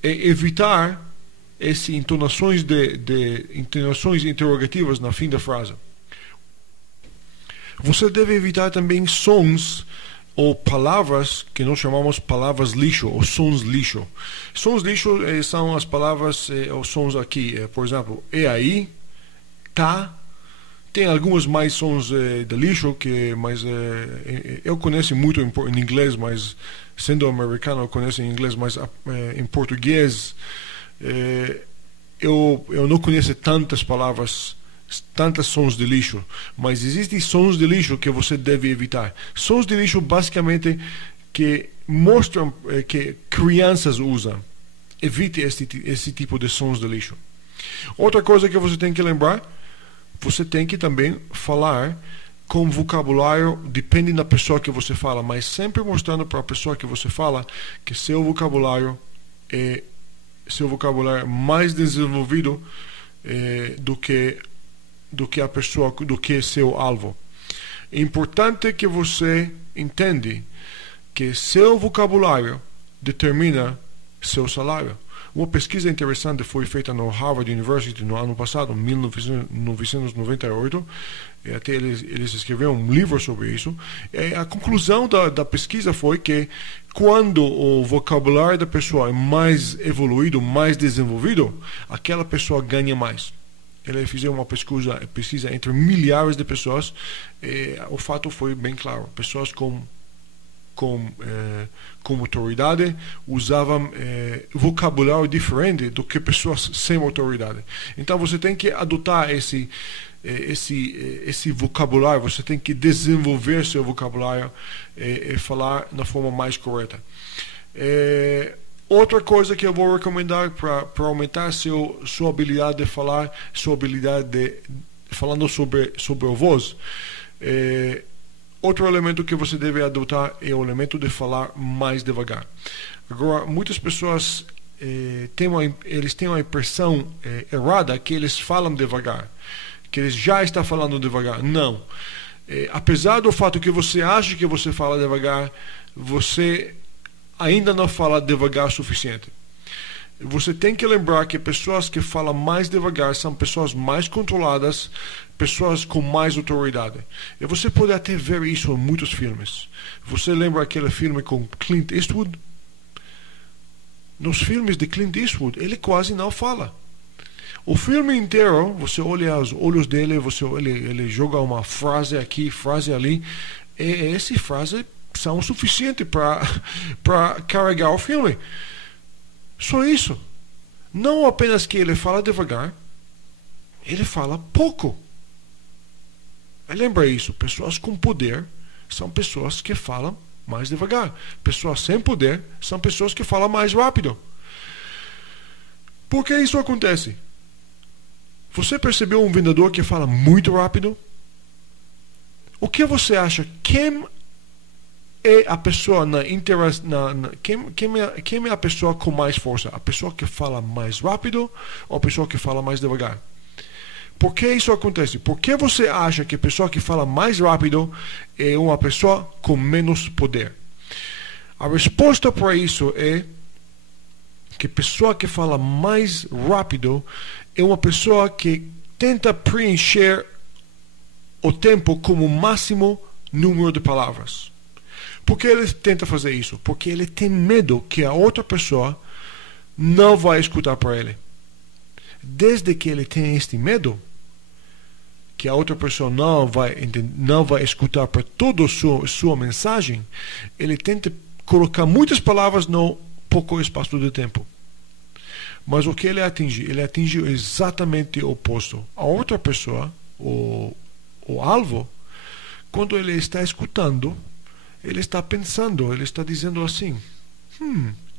Evitar essas entonações entonações interrogativas na fim da frase. Você deve evitar também sons ou palavras que nós chamamos palavras lixo ou sons lixo. Sons lixo são as palavras ou sons aqui, por exemplo, aí, tá. Tem alguns mais sons de lixo mas eu conheço muito em inglês, mas sendo americano eu conheço em inglês, mas em português eu não conheço tantas palavras, tantos sons de lixo, mas existem sons de lixo que você deve evitar. Sons de lixo basicamente que mostram que crianças usam. Evite esse tipo de sons de lixo. Outra coisa que você tem que lembrar, você tem que também falar com vocabulário, depende da pessoa que você fala, mas sempre mostrando para a pessoa que você fala que seu vocabulário é mais desenvolvido do que a pessoa, do que seu alvo. É importante que você entenda que seu vocabulário determina seu salário. Uma pesquisa interessante foi feita no Harvard University no ano passado, 1998, e até eles escreveram um livro sobre isso. E a conclusão da pesquisa foi que quando o vocabulário da pessoa é mais evoluído, mais desenvolvido, aquela pessoa ganha mais. Eles fizeram uma pesquisa entre milhares de pessoas e o fato foi bem claro. Pessoas com autoridade usavam vocabulário diferente do que pessoas sem autoridade. Então você tem que adotar esse vocabulário, você tem que desenvolver seu vocabulário e falar na forma mais correta. Outra coisa que eu vou recomendar para aumentar sua habilidade de falar, sua habilidade falando sobre a voz, outro elemento que você deve adotar é o elemento de falar mais devagar. Agora, muitas pessoas têm uma impressão errada que eles falam devagar, que ele já está falando devagar. Não. Apesar do fato que você acha que você fala devagar, você ainda não fala devagar o suficiente. Você tem que lembrar que pessoas que falam mais devagar são pessoas mais controladas, pessoas com mais autoridade. E você pode até ver isso em muitos filmes. Você lembra aquele filme com Clint Eastwood? Nos filmes de Clint Eastwood, ele quase não fala. O filme inteiro, você olha os olhos dele, ele joga uma frase aqui, frase ali, e essas frases são suficientes para carregar o filme. Só isso. Não apenas que ele fala devagar, ele fala pouco. Lembra isso, pessoas com poder são pessoas que falam mais devagar. Pessoas sem poder são pessoas que falam mais rápido. Por que isso acontece? Você percebeu um vendedor que fala muito rápido? O que você acha? Quem é a pessoa quem é a pessoa com mais força? A pessoa que fala mais rápido ou a pessoa que fala mais devagar? Por que isso acontece? Por que você acha que a pessoa que fala mais rápido é uma pessoa com menos poder? A resposta para isso é que a pessoa que fala mais rápido é uma pessoa que tenta preencher o tempo como o máximo número de palavras. Por que ele tenta fazer isso? Porque ele tem medo que a outra pessoa não vai escutar para ele. Desde que ele tem este medo, que a outra pessoa não vai escutar para toda a sua mensagem, ele tenta colocar muitas palavras no pouco espaço de tempo. Mas o que ele atinge? Ele atinge exatamente o oposto. A outra pessoa, o alvo, quando ele está escutando, ele está pensando, ele está dizendo assim: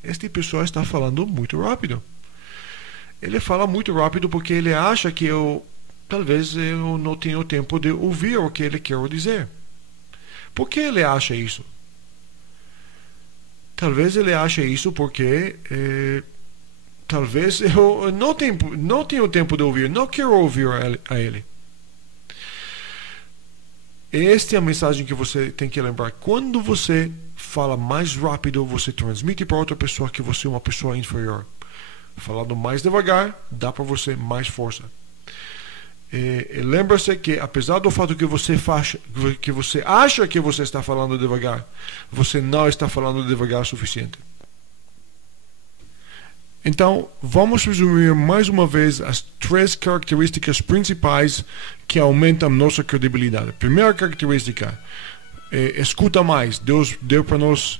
esta pessoa está falando muito rápido. Ele fala muito rápido porque ele acha que talvez eu não tenho tempo de ouvir o que ele quer dizer. Por que ele acha isso? Talvez ele ache isso porque talvez eu não tenho tempo de ouvir, não quero ouvir a ele. Esta é a mensagem que você tem que lembrar. Quando você fala mais rápido, você transmite para outra pessoa que você é uma pessoa inferior. Falando mais devagar, dá para você mais força. Lembra-se que apesar do fato que você acha que você está falando devagar, você não está falando devagar o suficiente. Então, vamos resumir mais uma vez as 3 características principais que aumentam nossa credibilidade. Primeira característica, escuta mais. Deus deu para nós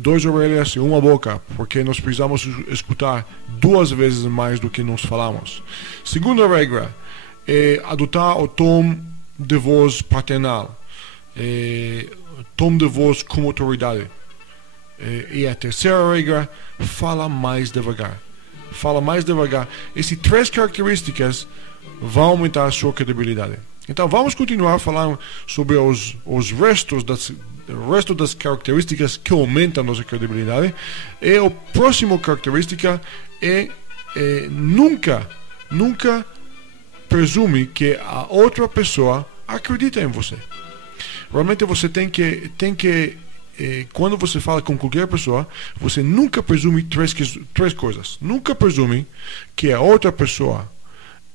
2 orelhas e 1 boca, porque nós precisamos escutar 2 vezes mais do que nós falamos. Segunda regra, adotar o tom de voz paternal, tom de voz com autoridade. E a terceira regra, fala mais devagar. Fala mais devagar. Essas 3 características vão aumentar a sua credibilidade. Então vamos continuar falando sobre os restos das características que aumentam a nossa credibilidade. E a próxima característica é nunca presume que a outra pessoa acredita em você. Realmente você tem que quando você fala com qualquer pessoa, você nunca presume 3 coisas. Nunca presume que a outra pessoa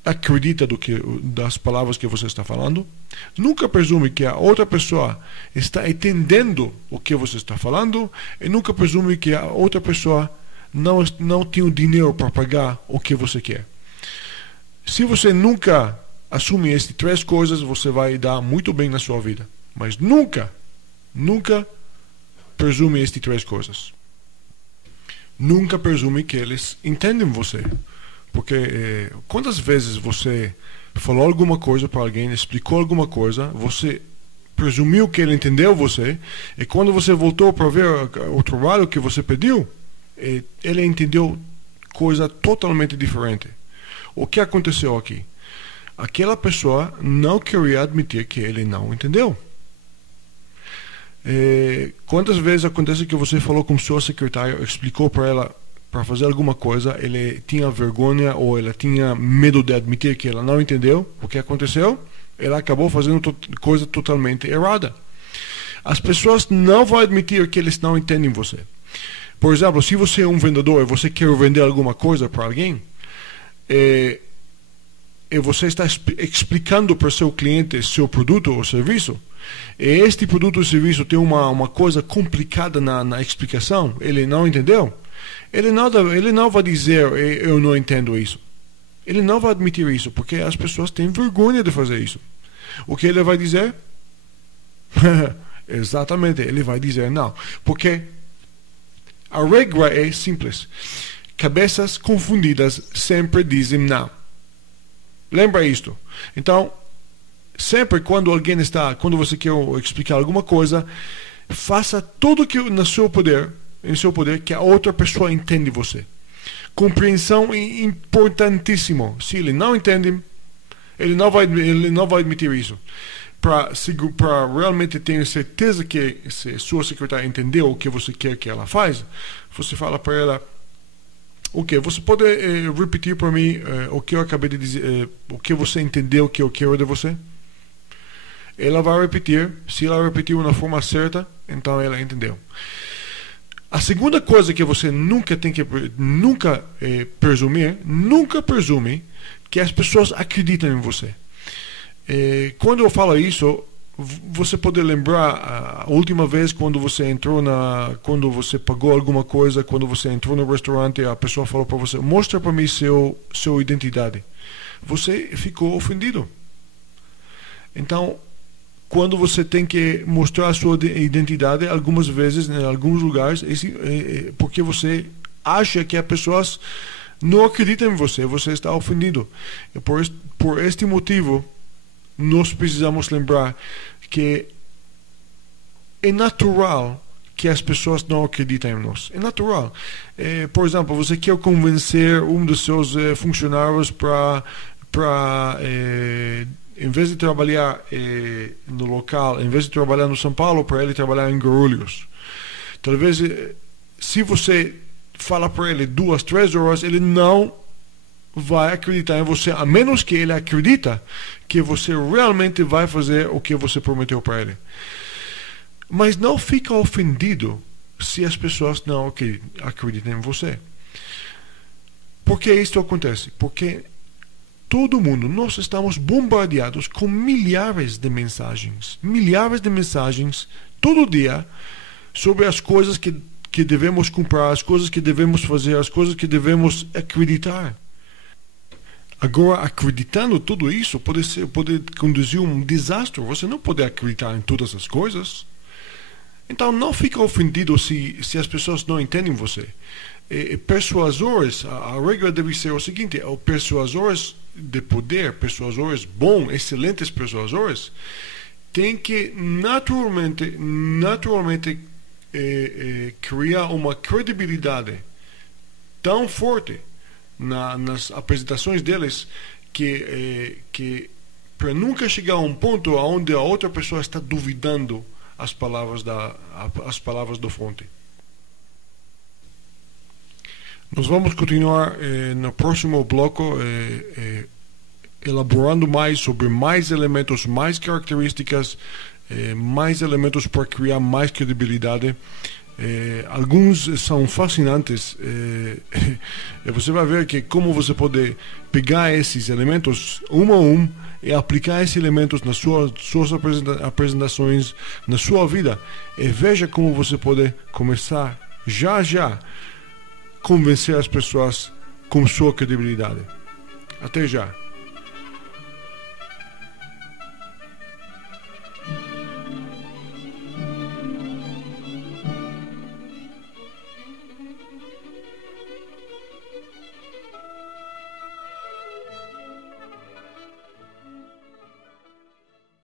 acredita das palavras que você está falando. Nunca presume que a outra pessoa está entendendo o que você está falando. E nunca presume que a outra pessoa não tem o dinheiro para pagar o que você quer. Se você nunca assume essas 3 coisas, você vai dar muito bem na sua vida. Mas nunca presume estas 3 coisas. Nunca presume que eles entendem você. Porque quantas vezes você falou alguma coisa para alguém, explicou alguma coisa, você presumiu que ele entendeu você, e quando você voltou para ver o trabalho que você pediu, ele entendeu coisa totalmente diferente. O que aconteceu aqui? Aquela pessoa não queria admitir que ele não entendeu. Quantas vezes acontece que você falou com sua secretária, explicou para ela para fazer alguma coisa, ele tinha vergonha ou ela tinha medo de admitir que ela não entendeu o que aconteceu, ela acabou fazendo coisa totalmente errada. As pessoas não vão admitir que eles não entendem você. Por exemplo, se você é um vendedor e você quer vender alguma coisa para alguém, e você está explicando para o seu cliente seu produto ou serviço, e este produto ou serviço tem uma coisa complicada na explicação, ele não entendeu, ele não vai dizer eu não entendo isso. Ele não vai admitir isso, porque as pessoas têm vergonha de fazer isso. O que ele vai dizer? Exatamente, ele vai dizer não. Porque a regra é simples. Cabeças confundidas sempre dizem não. Lembra isto. Então, sempre quando você quer explicar alguma coisa, faça tudo que em seu poder, que a outra pessoa entende você. Compreensão é importantíssimo. Se ele não entende, ele não vai admitir isso. Para realmente ter certeza que se sua secretária entendeu o que você quer que ela faz, você fala para ela: ok, você pode repetir para mim o que eu acabei de dizer, o que você entendeu que eu quero de você? Ela vai repetir. Se ela repetiu na forma certa, então ela entendeu. A segunda coisa que você nunca presume que as pessoas acreditam em você. Quando eu falo isso, você pode lembrar a última vez quando você quando você pagou alguma coisa, quando você entrou no restaurante, a pessoa falou para você: mostra para mim sua identidade. Você ficou ofendido. Então, quando você tem que mostrar a sua identidade, algumas vezes, em alguns lugares, porque você acha que as pessoas não acreditam em você, você está ofendido. E por este motivo, nós precisamos lembrar que é natural que as pessoas não acreditem em nós. É natural. Por exemplo, você quer convencer um dos seus funcionários para em vez de trabalhar no local, em vez de trabalhar no São Paulo, para ele trabalhar em Guarulhos. Talvez, se você fala para ele 2, 3 horas, ele não vai acreditar em você, a menos que ele acredita que você realmente vai fazer o que você prometeu para ele. Mas não fica ofendido se as pessoas não acreditam em você. Por que isso acontece? Porque todo mundo, nós estamos bombardeados com milhares de mensagens todo dia sobre as coisas que devemos comprar, as coisas que devemos fazer, as coisas que devemos acreditar. Agora, acreditando tudo isso pode conduzir a um desastre. Você não pode acreditar em todas as coisas. Então, não fica ofendido se as pessoas não entendem você. Persuasores, a regra deve ser o seguinte: persuasores de poder, persuasores bons, excelentes persuasores, têm que naturalmente criar uma credibilidade tão forte nas apresentações deles que para nunca chegar a um ponto onde a outra pessoa está duvidando as palavras da fonte. Nós vamos continuar no próximo bloco elaborando mais sobre mais elementos, mais características, mais elementos para criar mais credibilidade. Alguns são fascinantes. Você vai ver que como você pode pegar esses elementos um a um e aplicar esses elementos nas suas apresentações, na sua vida, e veja como você pode começar já convencer as pessoas com sua credibilidade. Até já.